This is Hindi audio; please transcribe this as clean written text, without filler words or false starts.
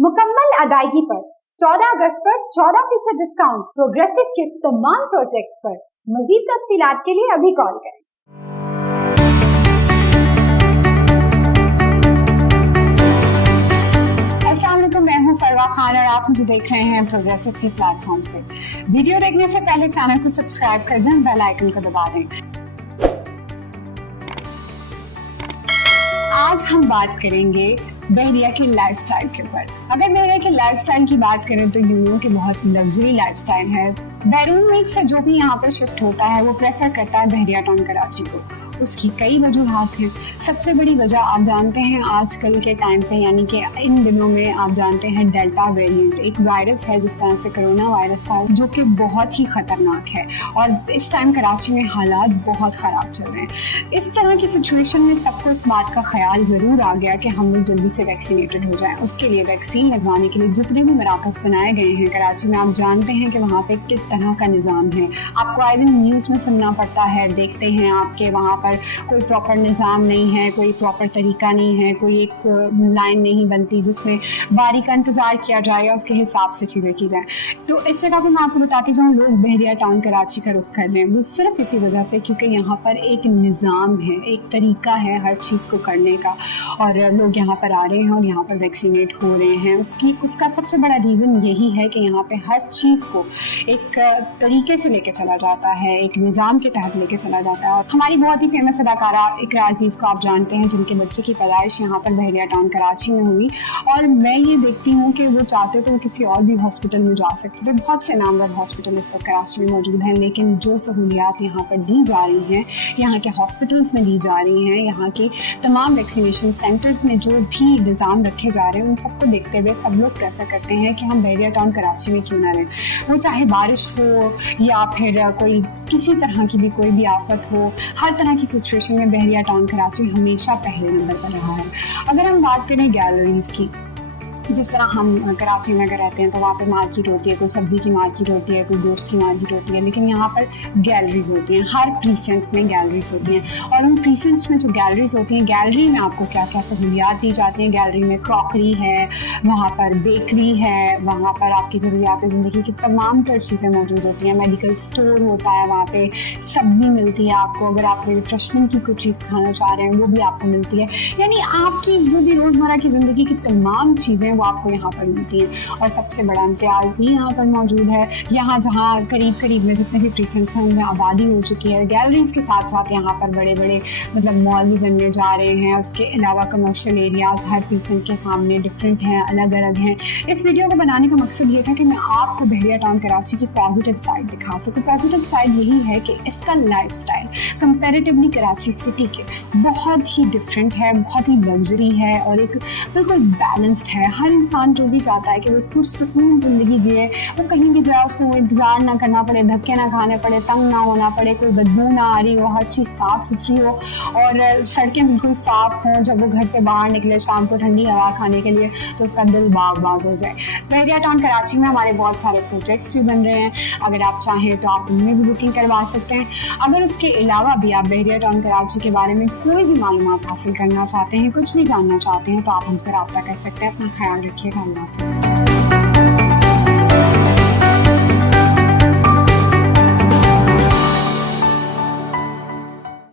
मुकम्मल अदायगी पर 14 अगस्त पर 14% डिस्काउंट प्रोग्रेसिव के तमाम प्रोजेक्ट्स पर। मजीद तफसीलात के लिए अभी कॉल करें। अस्सलामुअलैकुम, मैं हूं फरवा खान और आप मुझे देख रहे हैं प्रोग्रेसिव के प्लेटफॉर्म से। वीडियो देखने से पहले चैनल को सब्सक्राइब कर दें, बेल आइकन को दबा दें। आज हम बात करेंगे बहरिया के लाइफस्टाइल के ऊपर। अगर बहरिया के लाइफस्टाइल की बात करें तो यूं कि बहुत लग्जरी लाइफस्टाइल है। बैरून मुल्क से जो भी यहाँ पर शिफ्ट होता है वो प्रेफर करता है बहरिया टाउन कराची को। उसकी कई वजूहात हैं। सबसे बड़ी वजह आप जानते हैं आजकल के टाइम पे, यानी कि इन दिनों में आप जानते हैं डेल्टा वेरिएंट एक वायरस है, जिस तरह से कोरोना वायरस था, जो कि बहुत ही खतरनाक है और इस टाइम कराची में हालात बहुत ख़राब चल रहे हैं। इस तरह की सिचुएशन में सबको इस बात का ख्याल ज़रूर आ गया कि हम लोग जल्दी से वैक्सीनेटेड हो जाएं। उसके लिए वैक्सीन लगवाने के लिए जितने भी मराकज़ बनाए गए हैं कराची में, आप जानते हैं कि वहाँ पे किस तरह का निज़ाम है। आपको आए दिन न्यूज़ में सुनना पड़ता है, देखते हैं आपके वहाँ पर कोई प्रॉपर निज़ाम नहीं है, कोई प्रॉपर तरीका नहीं है, कोई एक लाइन नहीं बनती जिसमें बारी का इंतज़ार किया जाए या उसके हिसाब से चीज़ें की जाए। तो इस जगह पर मैं आपको बताती जाऊँ, लोग बहरिया टाउन कराची का रुख कर रहे हैं वो सिर्फ इसी वजह से क्योंकि यहाँ पर एक निज़ाम है, एक तरीका है हर चीज़ को करने का, और लोग यहाँ पर आ रहे हैं और यहाँ पर वैक्सीनेट हो रहे हैं। उसका सबसे बड़ा रीज़न यही है कि यहाँ पे हर चीज़ को एक तरीके से लेके चला जाता है, एक निज़ाम के तहत लेके चला जाता है। और हमारी बहुत ही फेमस अदाकारा इकरा अजीज़ को आप जानते हैं, जिनके बच्चे की पैदाइश यहाँ पर बहरिया टाउन कराची में हुई, और मैं ये देखती हूँ कि वो चाहते तो वो किसी और भी हॉस्पिटल में जा सकते थे। बहुत से नामवर हॉस्पिटल इस वक्त कराची में मौजूद हैं, लेकिन जो सहूलियात यहाँ पर दी जा रही हैं, यहाँ के हॉस्पिटल्स में दी जा रही हैं, यहाँ के तमाम वैक्सीनेशन सेंटर्स में जो भी निज़ाम रखे जा रहे हैं, उन सबको देखते हुए सब लोग प्रेफर करते हैं कि हम बहरिया टाउन कराची में क्यों ना रहें। वो चाहे बारिश हो या फिर कोई किसी तरह की भी कोई भी आफत हो, हर तरह की सिचुएशन में बहरिया टाउन कराची हमेशा पहले नंबर पर रहा है। अगर हम बात करें गैलरीज़ की, जिस तरह हम कराची में अगर रहते हैं तो वहाँ पे मार्केट होती है, कोई सब्ज़ी की मार्केट होती है, कोई गोश्त की मार्केट होती है, लेकिन यहाँ पर गैलरीज होती हैं। हर प्रीसेंट में गैलरीज होती हैं, और उन प्रीसेंट्स में जो गैलरीज होती हैं, गैलरी में आपको क्या क्या सहूलियात दी जाती हैं। गैलरी में क्रॉकरी है, वहाँ पर बेकरी है, वहाँ पर आपकी ज़रूरियात ज़िंदगी की तमाम तर चीज़ें मौजूद होती हैं। मेडिकल स्टोर होता है, वहाँ पर सब्ज़ी मिलती है आपको, अगर आप कोई रिफ्रेशमेंट की कुछ चीज़ खाना चाह रहे हैं वो भी आपको मिलती है। यानी आपकी जो भी रोज़मर्रा की ज़िंदगी की तमाम चीज़ें वो आपको यहाँ पर मिलती हैं। और सबसे बड़ा इम्तियाज़ भी यहाँ पर मौजूद है, यहाँ जहाँ करीब करीब में जितने भी प्रीसेंट्स हैं उनमें आबादी हो चुकी है। गैलरीज के साथ साथ यहाँ पर बड़े बड़े मतलब मॉल भी बनने जा रहे हैं। उसके अलावा कमर्शियल एरियाज़ हर प्रीसेंट के सामने डिफरेंट हैं, अलग अलग हैं। इस वीडियो को बनाने का मकसद ये था कि मैं आपको बहरिया टाउन कराची की पॉजिटिव साइड दिखा सकूँ। पॉजिटिव साइड यही है कि इसका life style comparatively Karachi city के बहुत ही डिफरेंट है, बहुत ही लग्जरी है और एक बिल्कुल बैलेंस्ड है। हर इंसान जो भी चाहता है कि वो पुरसुकून ज़िंदगी जिए, वो कहीं भी जाए उसको वो इंतज़ार ना करना पड़े, धक्के ना खाने पड़े, तंग ना होना पड़े, कोई बदबू ना आ रही हो, हर चीज़ साफ़ सुथरी हो और सड़कें बिल्कुल साफ़ हों। जब वो घर से बाहर निकले शाम को ठंडी हवा खाने के लिए तो उसका दिल बाग बाग हो जाए। बहरिया टाउन कराची में हमारे बहुत सारे प्रोजेक्ट्स भी बन रहे हैं, अगर आप चाहें तो आप उनमें भी बुकिंग करवा सकते हैं। अगर उसके अलावा भी आप बहरिया टाउन कराची के बारे में कोई भी मालूमात हासिल करना चाहते हैं, कुछ भी जानना चाहते हैं, तो आप हमसे रब्ता कर सकते हैं। अपना ख्याल रखिएगा। अल्लाह हाफ़िज़।